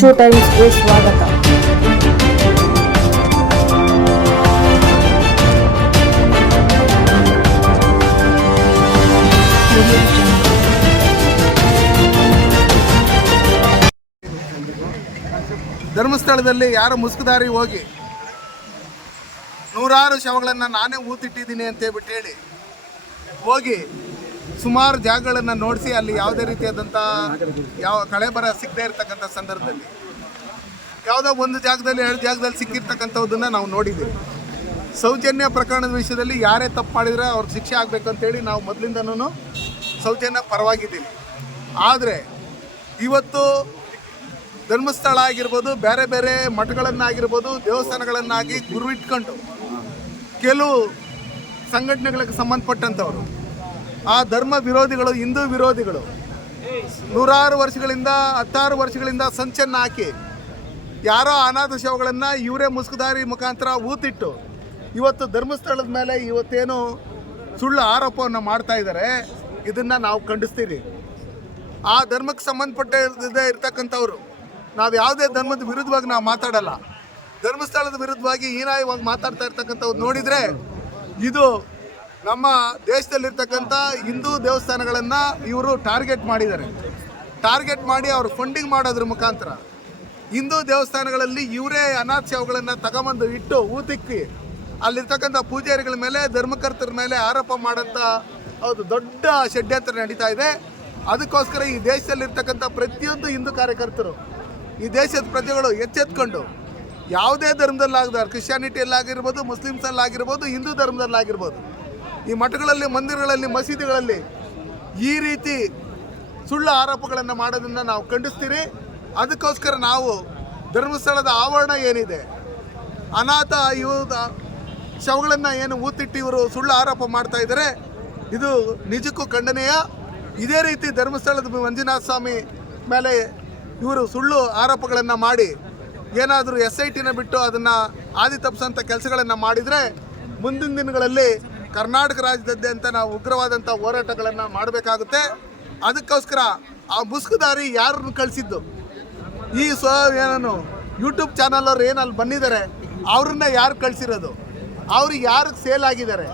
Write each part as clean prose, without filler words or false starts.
ಕಿಚ್ಚು ಟೈಮ್ಸ್ಗೆ ಸ್ವಾಗತ. ಧರ್ಮಸ್ಥಳದಲ್ಲಿ ಯಾರು ಮುಸುಕುದಾರಿ ಹೋಗಿ ನೂರಾರು ಶವಗಳನ್ನು ನಾನೇ ಊತಿಟ್ಟಿದ್ದೀನಿ ಅಂತೇಳ್ಬಿಟ್ಟು ಹೇಳಿ ಹೋಗಿ ಸುಮಾರು ಜಾಗಗಳನ್ನು ನೋಡಿಸಿ ಅಲ್ಲಿ ಯಾವುದೇ ರೀತಿಯಾದಂಥ ಕಳೆಬರ ಸಿಗದೇ ಇರತಕ್ಕಂಥ ಸಂದರ್ಭದಲ್ಲಿ ಯಾವುದೋ ಒಂದು ಜಾಗದಲ್ಲಿ 2 ಜಾಗದಲ್ಲಿ ಸಿಕ್ಕಿರ್ತಕ್ಕಂಥದ್ದನ್ನು ನಾವು ನೋಡಿದ್ದೀವಿ. ಸೌಜನ್ಯ ಪ್ರಕರಣದ ವಿಷಯದಲ್ಲಿ ಯಾರೇ ತಪ್ಪು ಮಾಡಿದರೆ ಅವ್ರಿಗೆ ಶಿಕ್ಷೆ ಆಗಬೇಕಂತೇಳಿ ನಾವು ಮೊದಲಿಂದನೂ ಸೌಜನ್ಯ ಪರವಾಗಿದ್ದೀವಿ. ಆದರೆ ಇವತ್ತು ಧರ್ಮಸ್ಥಳ ಆಗಿರ್ಬೋದು, ಬೇರೆ ಬೇರೆ ಮಠಗಳನ್ನಾಗಿರ್ಬೋದು, ದೇವಸ್ಥಾನಗಳನ್ನಾಗಿ ಗುರುವಿಟ್ಕೊಂಡು ಕೆಲವು ಸಂಘಟನೆಗಳಿಗೆ ಸಂಬಂಧಪಟ್ಟಂಥವರು ಆ ಧರ್ಮ ವಿರೋಧಿಗಳು, ಹಿಂದೂ ವಿರೋಧಿಗಳು ನೂರಾರು ವರ್ಷಗಳಿಂದ 16 ವರ್ಷಗಳಿಂದ ಸಂಚನ್ನು ಹಾಕಿ ಯಾರೋ ಅನಾಥ ಶವಗಳನ್ನು ಇವರೇ ಮುಸುಕುದಾರಿ ಮುಖಾಂತರ ಊತಿಟ್ಟು ಇವತ್ತು ಧರ್ಮಸ್ಥಳದ ಮೇಲೆ ಇವತ್ತೇನು ಸುಳ್ಳು ಆರೋಪವನ್ನು ಮಾಡ್ತಾ ಇದ್ದಾರೆ. ಇದನ್ನು ನಾವು ಖಂಡಿಸ್ತೀವಿ. ಆ ಧರ್ಮಕ್ಕೆ ಸಂಬಂಧಪಟ್ಟದೇ ಇರ್ತಕ್ಕಂಥವ್ರು ನಾವು ಯಾವುದೇ ಧರ್ಮದ ವಿರುದ್ಧವಾಗಿ ನಾವು ಮಾತಾಡಲ್ಲ. ಧರ್ಮಸ್ಥಳದ ವಿರುದ್ಧವಾಗಿ ಹೀನಾಯವಾಗಿ ಮಾತಾಡ್ತಾ ಇರ್ತಕ್ಕಂಥವ್ರು ನೋಡಿದರೆ ಇದು ನಮ್ಮ ದೇಶದಲ್ಲಿರ್ತಕ್ಕಂಥ ಹಿಂದೂ ದೇವಸ್ಥಾನಗಳನ್ನು ಇವರು ಟಾರ್ಗೆಟ್ ಮಾಡಿದ್ದಾರೆ. ಟಾರ್ಗೆಟ್ ಮಾಡಿ ಅವರು ಫಂಡಿಂಗ್ ಮಾಡೋದ್ರ ಮುಖಾಂತರ ಹಿಂದೂ ದೇವಸ್ಥಾನಗಳಲ್ಲಿ ಇವರೇ ಅನಾಥ ಶವಗಳನ್ನು ತಗೊಂಬಂದು ಇಟ್ಟು ಊತಿಕ್ಕಿ ಅಲ್ಲಿರ್ತಕ್ಕಂಥ ಪೂಜಾರಿಗಳ ಮೇಲೆ, ಧರ್ಮಕರ್ತರ ಮೇಲೆ ಆರೋಪ ಮಾಡೋಂಥ ಅದು ದೊಡ್ಡ ಷಡ್ಯಂತ್ರ ನಡೀತಾ ಇದೆ. ಅದಕ್ಕೋಸ್ಕರ ಈ ದೇಶದಲ್ಲಿರ್ತಕ್ಕಂಥ ಪ್ರತಿಯೊಂದು ಹಿಂದೂ ಕಾರ್ಯಕರ್ತರು, ಈ ದೇಶದ ಪ್ರಜೆಗಳು ಎಚ್ಚೆತ್ಕೊಂಡು ಯಾವುದೇ ಧರ್ಮದಲ್ಲಾಗದ, ಕ್ರಿಶ್ಚಿಯಾನಿಟಿಯಲ್ಲಾಗಿರ್ಬೋದು, ಮುಸ್ಲಿಮ್ಸಲ್ಲಾಗಿರ್ಬೋದು, ಹಿಂದೂ ಧರ್ಮದಲ್ಲಾಗಿರ್ಬೋದು, ಈ ಮಠಗಳಲ್ಲಿ, ಮಂದಿರಗಳಲ್ಲಿ, ಮಸೀದಿಗಳಲ್ಲಿ ಈ ರೀತಿ ಸುಳ್ಳು ಆರೋಪಗಳನ್ನು ಮಾಡೋದನ್ನು ನಾವು ಖಂಡಿಸ್ತೀರಿ. ಅದಕ್ಕೋಸ್ಕರ ನಾವು ಧರ್ಮಸ್ಥಳದ ಆವರಣ ಏನಿದೆ, ಅನಾಥ ಶವಗಳನ್ನು ಏನು ಊತಿಟ್ಟು ಇವರು ಸುಳ್ಳು ಆರೋಪ ಮಾಡ್ತಾ ಇದ್ದಾರೆ, ಇದು ನಿಜಕ್ಕೂ ಖಂಡನೀಯ. ಇದೇ ರೀತಿ ಧರ್ಮಸ್ಥಳದ ಮಂಜುನಾಥ ಸ್ವಾಮಿ ಮೇಲೆ ಇವರು ಸುಳ್ಳು ಆರೋಪಗಳನ್ನು ಮಾಡಿ ಏನಾದರೂ SITನ ಬಿಟ್ಟು ಅದನ್ನು ಆದಿ ತಪ್ಪಿಸೋಂಥ ಕೆಲಸಗಳನ್ನು ಮಾಡಿದರೆ ಮುಂದಿನ ದಿನಗಳಲ್ಲಿ ಕರ್ನಾಟಕ ರಾಜ್ಯದಾದ್ಯಂತ ನಾವು ಉಗ್ರವಾದಂಥ ಹೋರಾಟಗಳನ್ನು ಮಾಡಬೇಕಾಗುತ್ತೆ. ಅದಕ್ಕೋಸ್ಕರ ಆ ಮುಸುಕುದಾರಿ ಯಾರನ್ನು ಕಳಿಸಿದ್ದು, ಈ ಏನನು ಯೂಟ್ಯೂಬ್ ಚಾನಲ್ ಅವ್ರು ಏನು ಅಲ್ಲಿ ಬಂದಿದ್ದಾರೆ ಅವ್ರನ್ನ ಯಾರು ಕಳಿಸಿರೋದು, ಅವ್ರಿಗೆ ಯಾರಿಗೆ ಸೇಲ್ ಆಗಿದ್ದಾರೆ,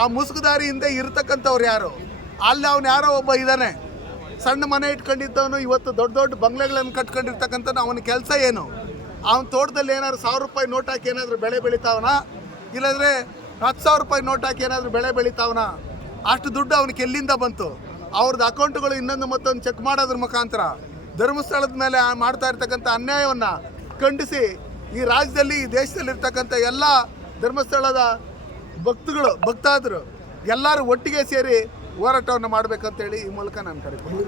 ಆ ಮುಸುಕುದಾರಿ ಹಿಂದೆ ಇರ್ತಕ್ಕಂಥವ್ರು ಯಾರು, ಅಲ್ಲಿ ಅವನು ಯಾರೋ ಒಬ್ಬ ಇದ್ದಾನೆ ಸಣ್ಣ ಮನೆ ಇಟ್ಕೊಂಡಿದ್ದವನು ಇವತ್ತು ದೊಡ್ಡ ದೊಡ್ಡ ಬಂಗ್ಲೆಗಳನ್ನು ಕಟ್ಕೊಂಡಿರ್ತಕ್ಕಂಥ ಅವನ ಕೆಲಸ ಏನು, ಅವನ ತೋಟದಲ್ಲಿ ಏನಾದ್ರು 1000 ರೂಪಾಯಿ ನೋಟ್ ಹಾಕಿ ಏನಾದರೂ ಬೆಳೆ ಬೆಳಿತಾವನ, ಇಲ್ಲಾಂದರೆ 10,000 ರೂಪಾಯಿ ನೋಟ್ ಹಾಕಿ ಏನಾದರೂ ಬೆಳೆ ಬೆಳಿತಾವನ, ಅಷ್ಟು ದುಡ್ಡು ಅವನಿಗೆ ಎಲ್ಲಿಂದ ಬಂತು? ಅವ್ರದ್ದು ಅಕೌಂಟ್ಗಳು ಇನ್ನೊಂದು ಮತ್ತೊಂದು ಚೆಕ್ ಮಾಡೋದ್ರ ಮುಖಾಂತರ ಧರ್ಮಸ್ಥಳದ ಮೇಲೆ ಮಾಡ್ತಾ ಇರ್ತಕ್ಕಂಥ ಅನ್ಯಾಯವನ್ನು ಖಂಡಿಸಿ ಈ ರಾಜ್ಯದಲ್ಲಿ, ಈ ದೇಶದಲ್ಲಿರ್ತಕ್ಕಂಥ ಎಲ್ಲ ಧರ್ಮಸ್ಥಳದ ಭಕ್ತಾದರು ಎಲ್ಲರೂ ಒಟ್ಟಿಗೆ ಸೇರಿ ಹೋರಾಟವನ್ನು ಮಾಡಬೇಕಂತೇಳಿ ಈ ಮೂಲಕ ನಾನು ಕರೀತೀನಿ.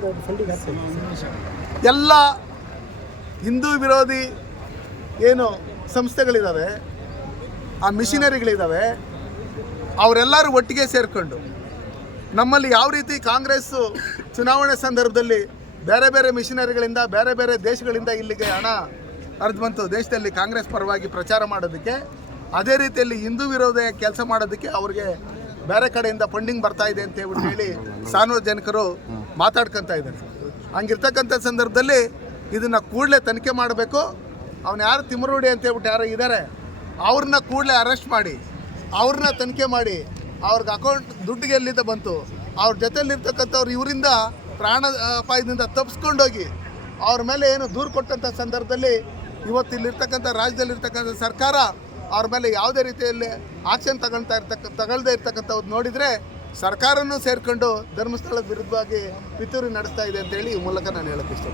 ಎಲ್ಲ ಹಿಂದೂ ವಿರೋಧಿ ಏನು ಸಂಸ್ಥೆಗಳಿದ್ದಾವೆ, ಆ ಮಿಷನರಿಗಳಿದ್ದಾವೆ, ಅವರೆಲ್ಲರೂ ಒಟ್ಟಿಗೆ ಸೇರಿಕೊಂಡು ನಮ್ಮಲ್ಲಿ ಯಾವ ರೀತಿ ಕಾಂಗ್ರೆಸ್ಸು ಚುನಾವಣೆ ಸಂದರ್ಭದಲ್ಲಿ ಬೇರೆ ಬೇರೆ ಮಿಷನರಿಗಳಿಂದ, ಬೇರೆ ಬೇರೆ ದೇಶಗಳಿಂದ ಇಲ್ಲಿಗೆ ಹಣ ಹರಿದು ಬಂತು ದೇಶದಲ್ಲಿ ಕಾಂಗ್ರೆಸ್ ಪರವಾಗಿ ಪ್ರಚಾರ ಮಾಡೋದಕ್ಕೆ, ಅದೇ ರೀತಿಯಲ್ಲಿ ಹಿಂದೂ ವಿರೋಧ ಕೆಲಸ ಮಾಡೋದಕ್ಕೆ ಅವ್ರಿಗೆ ಬೇರೆ ಕಡೆಯಿಂದ ಫಂಡಿಂಗ್ ಬರ್ತಾ ಇದೆ ಅಂತ ಹೇಳಿ ಸಾರ್ವಜನಿಕರು ಮಾತಾಡ್ಕೊತಾ ಇದ್ದಾರೆ. ಹಂಗಿರ್ತಕ್ಕಂಥ ಸಂದರ್ಭದಲ್ಲಿ ಇದನ್ನು ಕೂಡಲೇ ತನಿಖೆ ಮಾಡಬೇಕು. ಅವನು ಯಾರು ತಿಮ್ಮರೂಡಿ ಅಂತ ಹೇಳ್ಬಿಟ್ಟು ಯಾರು ಇದ್ದಾರೆ ಅವ್ರನ್ನ ಕೂಡಲೇ ಅರೆಸ್ಟ್ ಮಾಡಿ, ಅವ್ರನ್ನ ತನಿಖೆ ಮಾಡಿ, ಅವ್ರಿಗೆ ಅಕೌಂಟ್ ದುಡ್ಡಿಗೆ ಎಲ್ಲಿಂದ ಬಂತು, ಅವ್ರ ಜೊತೆಯಲ್ಲಿರ್ತಕ್ಕಂಥವ್ರು ಇವರಿಂದ ಪ್ರಾಣ ಅಪಾಯದಿಂದ ತಪ್ಪಿಸ್ಕೊಂಡೋಗಿ ಅವ್ರ ಮೇಲೆ ಏನು ದೂರು ಕೊಟ್ಟಂಥ ಸಂದರ್ಭದಲ್ಲಿ ಇವತ್ತು ಇಲ್ಲಿರ್ತಕ್ಕಂಥ ರಾಜ್ಯದಲ್ಲಿರ್ತಕ್ಕಂಥ ಸರ್ಕಾರ ಅವ್ರ ಮೇಲೆ ಯಾವುದೇ ರೀತಿಯಲ್ಲಿ ಆಕ್ಷನ್ ತಗೊಳ್ಳದೇ ಇರ್ತಕ್ಕಂಥದ್ದು ನೋಡಿದರೆ ಸರ್ಕಾರನೂ ಸೇರಿಕೊಂಡು ಧರ್ಮಸ್ಥಳದ ವಿರುದ್ಧವಾಗಿ ಪಿತೂರಿ ನಡೆಸ್ತಾ ಇದೆ ಅಂತೇಳಿ ಈ ಮೂಲಕ ನಾನು ಹೇಳೋಕ್ಕೆ ಇಷ್ಟಪಡ್ತೀನಿ.